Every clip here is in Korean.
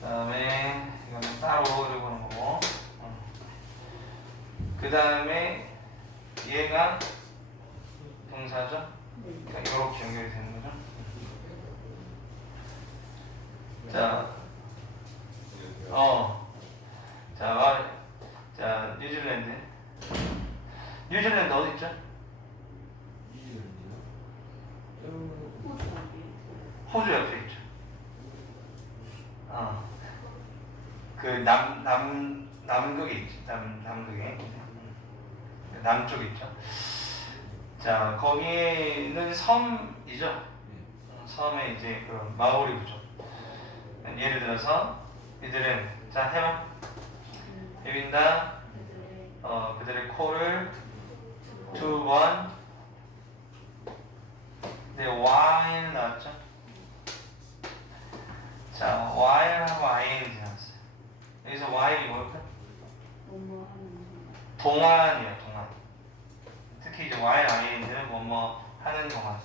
그 다음에 이거는 따로 이러고 하는 거고. 그 다음에 얘가 동사죠. 그러니까 이렇게 연결이 되는 거죠. 자, 어, 자, 말, 자, 뉴질랜드. 뉴질랜드 어디 있죠? 호주 옆에 있죠. 어. 그 남, 남, 남극에 있지. 남, 남극에. 음. 남쪽에 있죠. 자, 거기는 섬이죠. 어, 섬에 이제 그 마오리 부족. 예를 들어서 이들은 자 해봐. 비빈다. 어, 그들의 코를 두 번. 네, while 나왔죠. 자, while하고 ing 나왔어요. 여기서 while이 뭘까? 동안이야, 동안. 특히 이제 while ing는 뭐뭐 하는 동안.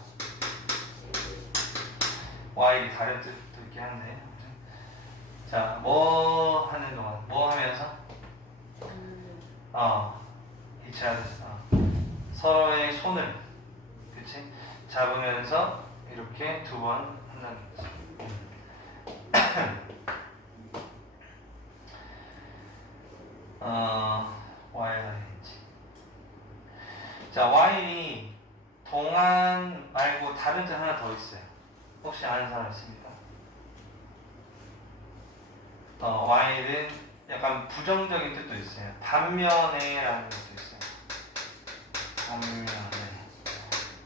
while이 다른 뜻도 있긴 한데. 자, 뭐 하는 동안, 뭐 하면서? 어, other, 어. 서로의 손을, 그치? 잡으면서 이렇게 두 번 한다는 거지. 어, while ing. 자, while이 동안 말고 다른 뜻 하나 더 있어요. 혹시 아는 사람 있습니까? 어, while은 약간 부정적인 뜻도 있어요. 반면에라는 뜻도 있어요. 반면에.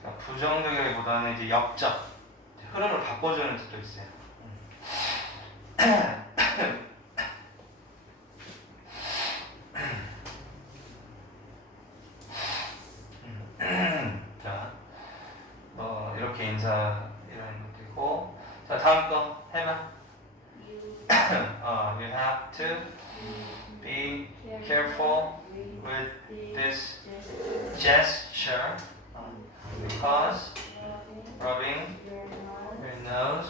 그러니까 부정적이기보다는 이제 역적, 흐름을 바꿔주는 뜻도 있어요. 인사 이런 것도 있고, 자 다음 거 해봐. 어, you have to be careful with this gesture uh, because rubbing your nose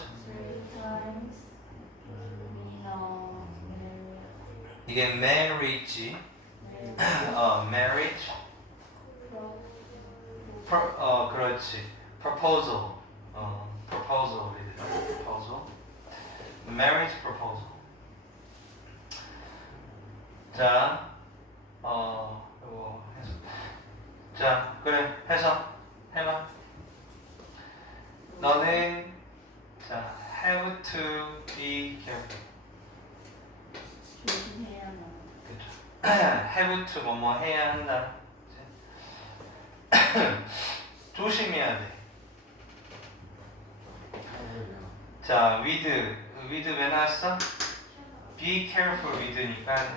이게 marriage, 어, marriage, pro, 어, 그렇지, proposal, 어, proposal, proposal, marriage proposal. 자, 어, 이거 해서, 자, 그래, 해서 해봐. 너는 자, have to be careful. 그죠. have to 뭐뭐 해야 한다. 조심해야 돼. 자, with, with 왜 나왔어? be careful with니까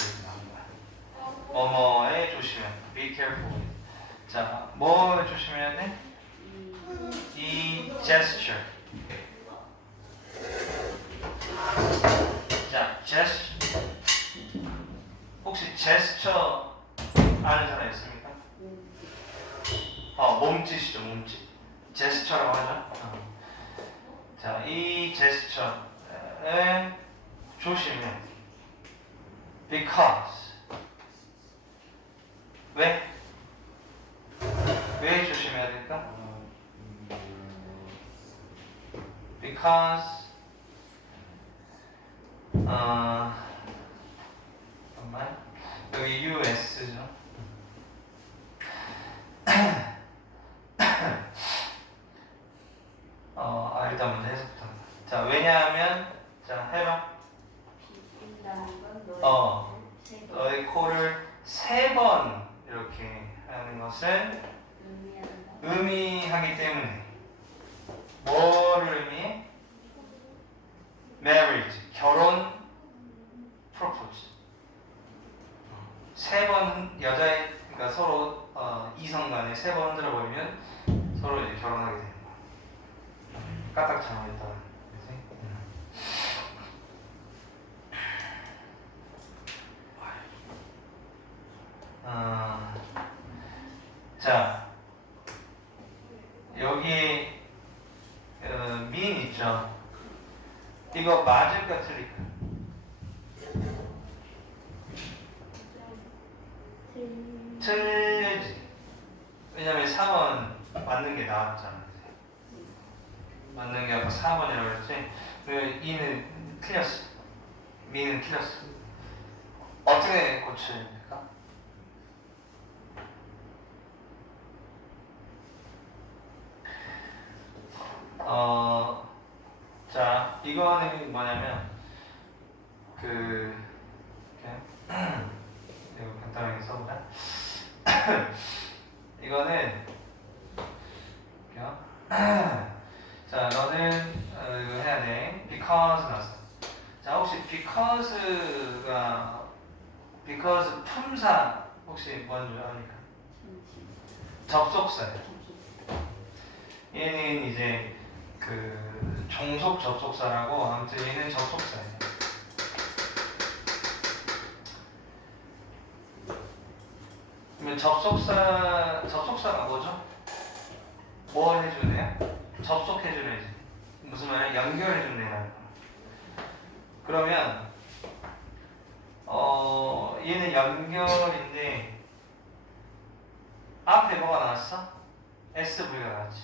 거야. 뭐뭐에 조심해. be careful. 자, 뭐 조심해야 돼? 이 gesture. 자, gesture. 혹시 제스처 아는 사람 있습니까? 어, 몸짓이죠, 몸짓. 제스처라고 하죠. 어. 자, 이 제스처에 조심해. Because. 왜? 왜 조심해야 될까? Because. 어, 잠깐만. 여기 US죠. 어, 아, 일단 먼저 해석부터. 자, 왜냐하면, 자, 해봐. 어, 너의 코를 세 번 이렇게 하는 것을 의미하기 때문에. 뭐를 의미해? marriage, 결혼, propose. 세 번 여자의 그러니까 서로 어, 이성 간에 세 번 흔들어 버리면 서로 이제 결혼하게 되는 거야. 까딱 잘못했다. 그지? 어, 자 여기 어, 민 있죠. 이거 맞을까 틀릴까? 틀리지. 왜냐면 4번 맞는 게 나왔잖아. 맞는 게 아까 4번이라고 그랬지. 그 2는 틀렸어. 미는 틀렸어. 어떻게 고쳐야 됩니까? 어, 자, 이거는 뭐냐면, 그, 그냥, 이거 간단하게 써보자. 이거는, 그냥, 자, 너는, 어, 이거 해야 돼. because 나왔어. 자, 혹시 because가, because 품사, 혹시 뭔지 아니까? 접속사예요. 얘는 이제 그 종속 접속사라고 아무튼 얘는 접속사예요. 그러면 접속사 접속사가 뭐죠? 뭘 해주네요? 접속해주네지. 무슨 말이야? 거. 그러면 어 얘는 연결인데 앞에 뭐가 나왔어? SV가 나왔지.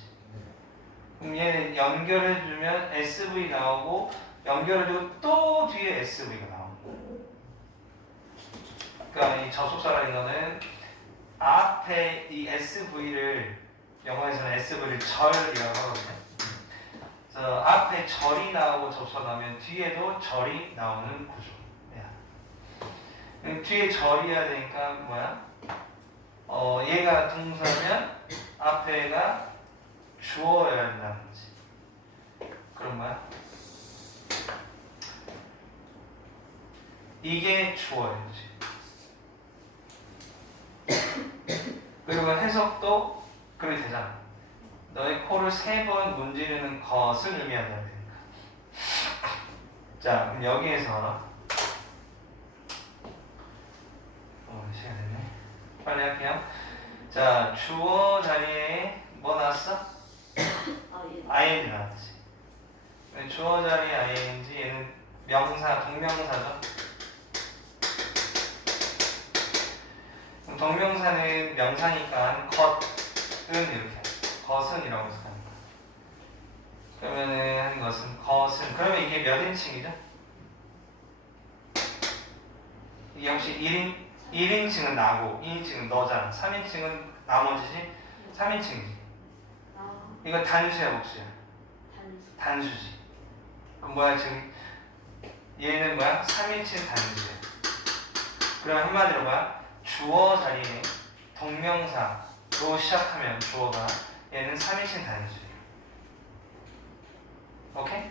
그럼 얘는 연결해주면 SV 나오고 연결해주고 또 뒤에 SV가 나오고 그러니까 이 접속사라는 거는 앞에 이 SV를 영어에서는 SV를 절이라고 그래서 앞에 절이 나오고 접속 나오면 뒤에도 절이 나오는 구조야 그럼 뒤에 절이어야 되니까 뭐야? 어 얘가 동사면 앞에가 주어야 된다는 거지. 그런 거야? 이게 주어야지. 그리고 해석도 그렇게 되잖아. 너의 코를 세 번 문지르는 것을 의미한다. 그러니까. 자, 그럼 여기에서 어, 시간 됐네. 빨리 할게요. 자, 주어 자리에 뭐 나왔어? ing 나왔지. 주어 자리 ing 얘는 명사 동명사죠. 그럼 동명사는 명사니까 것은 이렇게 것은 이라고 해서 하는 거야. 그러면은 하는 것은 것은 그러면 이게 몇 인칭이죠? 이게 혹시 1인 1인칭은 나고 2인칭은 너잖아. 3인칭은 나머지지 3인칭이지. 이거 단수야 복수야? 단수 지. 그럼 뭐야 지금 얘는 뭐야? 3인칭 단수야. 그럼 한마디로 뭐야? 주어 자리에 동명사로 시작하면 주어가 얘는 3인칭 단수야. 오케이?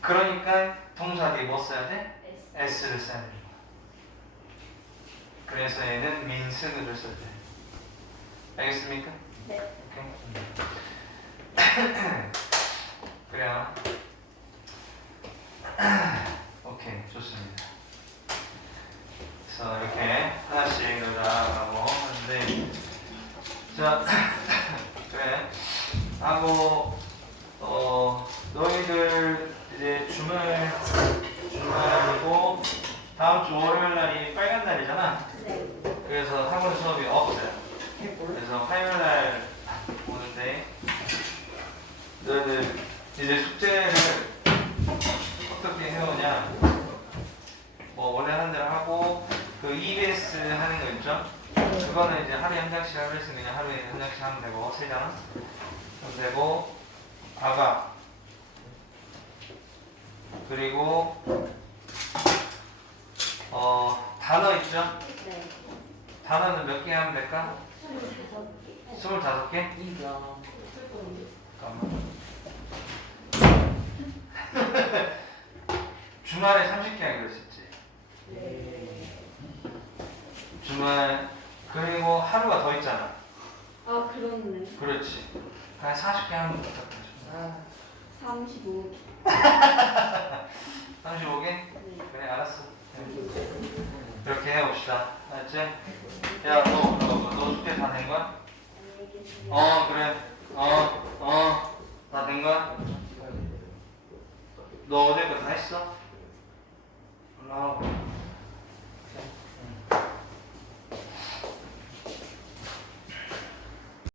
그러니까 동사 뒤에 뭐 써야 돼? s를 써야 되는 거야. 그래서 얘는 민스그를 써야 돼. 알겠습니까? 오케이? 그래요. 오케이, 좋습니다. 그래서 이렇게 하나씩 나가고 하는데, 자, 그래. 하고, 어, 너희들 이제 주말, 주말이고, 다음 주 월요일 날이 빨간 날이잖아. 그래서 학원 수업이 없어요. 그래서 화요일 날 오는데, 너희들 이제 숙제를 어떻게 해오냐 뭐 원래 하는 대로 하고 그 EBS 하는 거 있죠? 그거는 이제 하루에 한 장씩 하루 있으면 그냥 하루에 한 장씩 하면 하면 되고 아가 그리고 어 단어 있죠? 단어는 몇 개 하면 될까? 스물다섯 개? 잠깐만. 주말에 30개 하기로 했었지. 주말 그리고 하루가 더 있잖아. 아 그렇네. 그렇지. 한 40개 하면 어떨까? 35. 35개? 네. 그래 알았어. 이렇게 해봅시다. 알았지? 야, 너, 너, 너 숙제 다된 거야? 안녕히 계세요. 어, 그래. 어, 어, 다 된 거야? 너 어제 거다 했어?